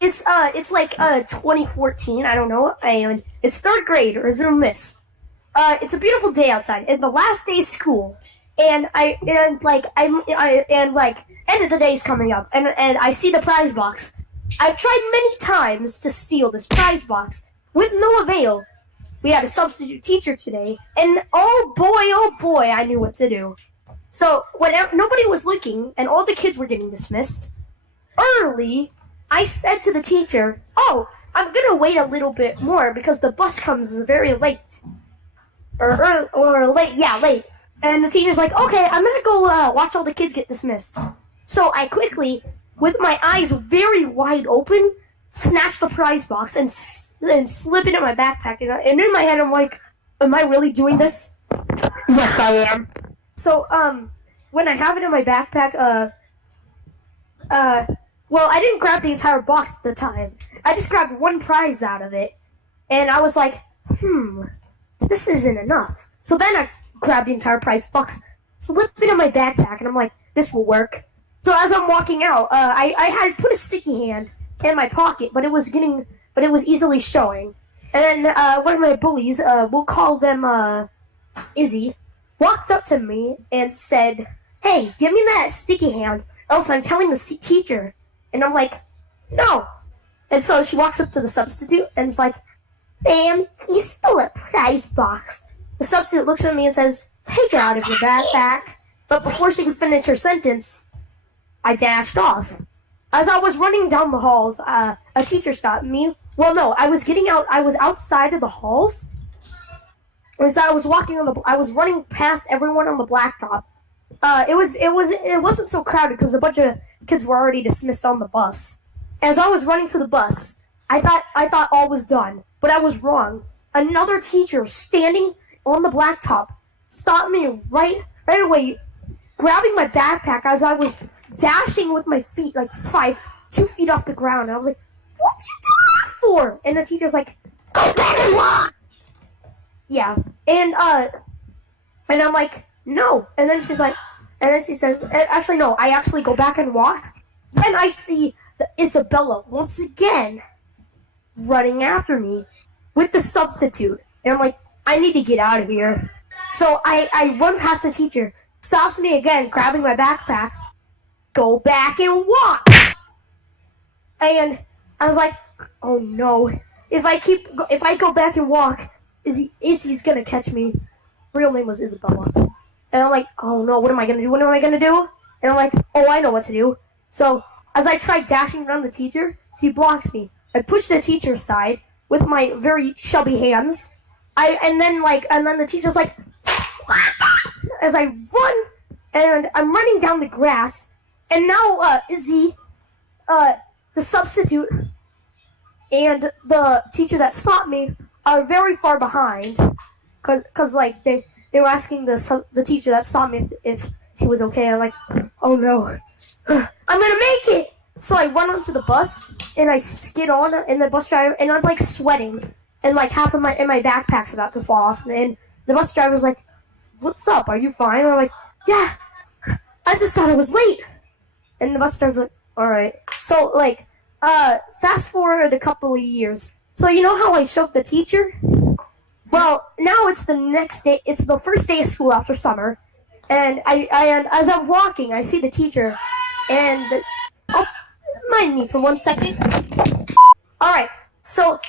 It's like 2014. I don't know, and it's third grade. Resume this. It's a beautiful day outside. It's the last day of school, and end of the day is coming up, and I see the prize box. I've tried many times to steal this prize box with no avail. We had a substitute teacher today, and oh boy, I knew what to do. So when nobody was looking, and all the kids were getting dismissed early, I said to the teacher, "Oh, I'm gonna wait a little bit more because the bus comes very late." Or late, yeah, late. And the teacher's like, okay, I'm gonna go watch all the kids get dismissed. So I quickly, with my eyes very wide open, snatch the prize box and slip it in my backpack. And in my head, I'm like, am I really doing this? Yes, I am. So when I have it in my backpack, well, I didn't grab the entire box at the time. I just grabbed one prize out of it, and I was like, this isn't enough. So then I grabbed the entire prize box, slipped it in my backpack, and I'm like, this will work. So as I'm walking out, I had put a sticky hand in my pocket, but it was easily showing. And then one of my bullies, we'll call them Izzy, walked up to me and said, "Hey, give me that sticky hand, else I'm telling the teacher." And I'm like, "No." And so she walks up to the substitute and is like, "Ma'am, he stole a prize box." The substitute looks at me and says, "Take it out of your backpack." But before she could finish her sentence, I dashed off. As I was running down the halls, a teacher stopped me. Well, no, I was outside of the halls. As I was I was running past everyone on the blacktop. It wasn't so crowded because a bunch of kids were already dismissed on the bus. As I was running to the bus, I thought all was done, but I was wrong. Another teacher standing on the blacktop stopped me right away, grabbing my backpack as I was dashing with my feet like 2 feet off the ground. And I was like, "What you do that for?" And the teacher's like, "Go back and walk." Yeah, and I'm like, "No." And then she says, "Actually, no. I actually go back and walk." And I see Isabella once again running after me with the substitute. And I'm like, I need to get out of here. So I run past the teacher, stops me again, grabbing my backpack, "Go back and walk." And I was like, oh no. If I go back and walk, Izzy's gonna catch me. Real name was Isabella. And I'm like, oh no, what am I gonna do? What am I gonna do? And I'm like, oh, I know what to do. So as I try dashing around the teacher, she blocks me. I push the teacher aside with my very chubby hands. And then the teacher's like, as I run, and I'm running down the grass, and now Izzy, the substitute, and the teacher that stopped me are very far behind, cause like they were asking the teacher that stopped me if she was okay. I'm like, oh no, I'm gonna make it. So I run onto the bus and I skid on, and the bus driver, and I'm like sweating, and like half of my backpack's about to fall off, and the bus driver's like, "What's up? Are you fine?" And I'm like, "Yeah, I just thought I was late." And the bus driver's like, "All right." So like, fast forward a couple of years. So you know how I shoved the teacher? Well, now it's the next day. It's the first day of school after summer, and and as I'm walking, I see the teacher, and mind me for 1 second. All right, so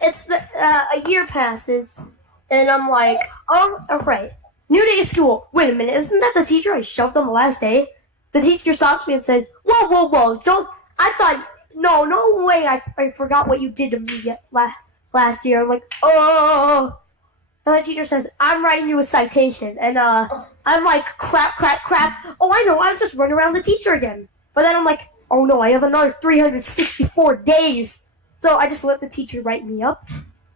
it's a year passes, and I'm like, oh, all right, new day of school. Wait a minute, isn't that the teacher I shoved on the last day? The teacher stops me and says, whoa, don't. I thought, no way. I forgot what you did to me last year. I'm like, oh. And the teacher says, I'm writing you a citation, and I'm like, crap. Oh, I know, I was just running around the teacher again. But then I'm like, oh no, I have another 364 days. So I just let the teacher write me up.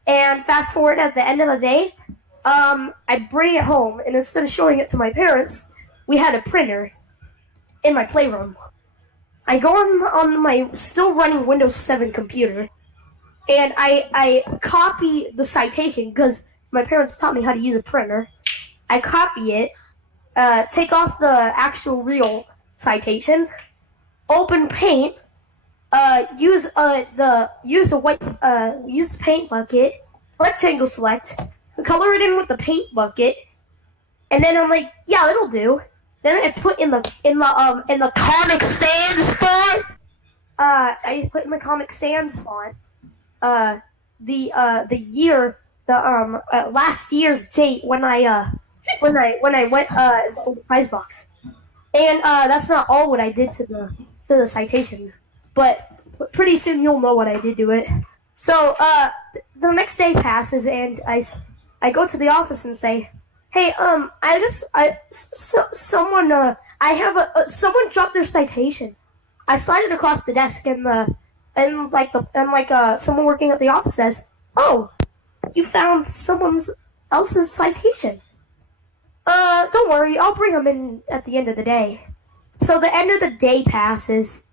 And fast forward at the end of the day, I bring it home, and instead of showing it to my parents, we had a printer in my playroom. I go on my still running Windows 7 computer, and I copy the citation because my parents taught me how to use a printer. I copy it, take off the actual real citation, open Paint, use the paint bucket, rectangle select, color it in with the paint bucket, and then I'm like, yeah, it'll do. Then I put in the Comic Sans font. I put in the Comic Sans font. The year, last year's date when I went and sold the prize box, and that's not all what I did to the citation, but pretty soon you'll know what I did to it. So the next day passes, and I go to the office and say, hey, someone dropped their citation. I slide it across the desk, and someone working at the office says, oh, you found someone else's citation. Don't worry, I'll bring them in at the end of the day. So the end of the day passes,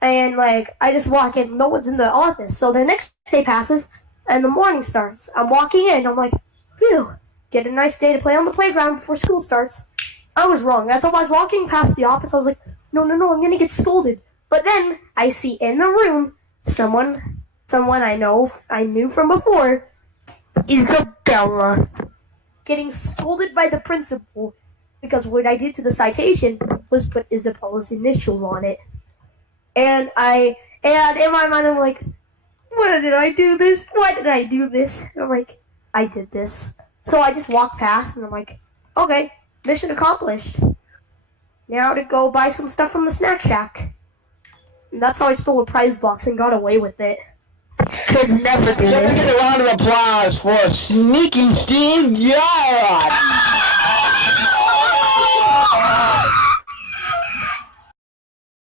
and I just walk in, no one's in the office. So the next day passes, and the morning starts. I'm walking in, I'm like, phew, get a nice day to play on the playground before school starts. I was wrong. As I was walking past the office, I was like, no, I'm gonna get scolded. But then I see in the room someone I knew from before, Isabella, getting scolded by the principal because what I did to the citation was put Isabella's initials on it. And in my mind I'm like, why did I do this? Why did I do this? And I'm like, I did this. So I just walked past and I'm like, okay, mission accomplished. Now to go buy some stuff from the snack shack. And that's how I stole a prize box and got away with it. Kids never do Let me this. get a round of applause for Sneaky Steve Yard.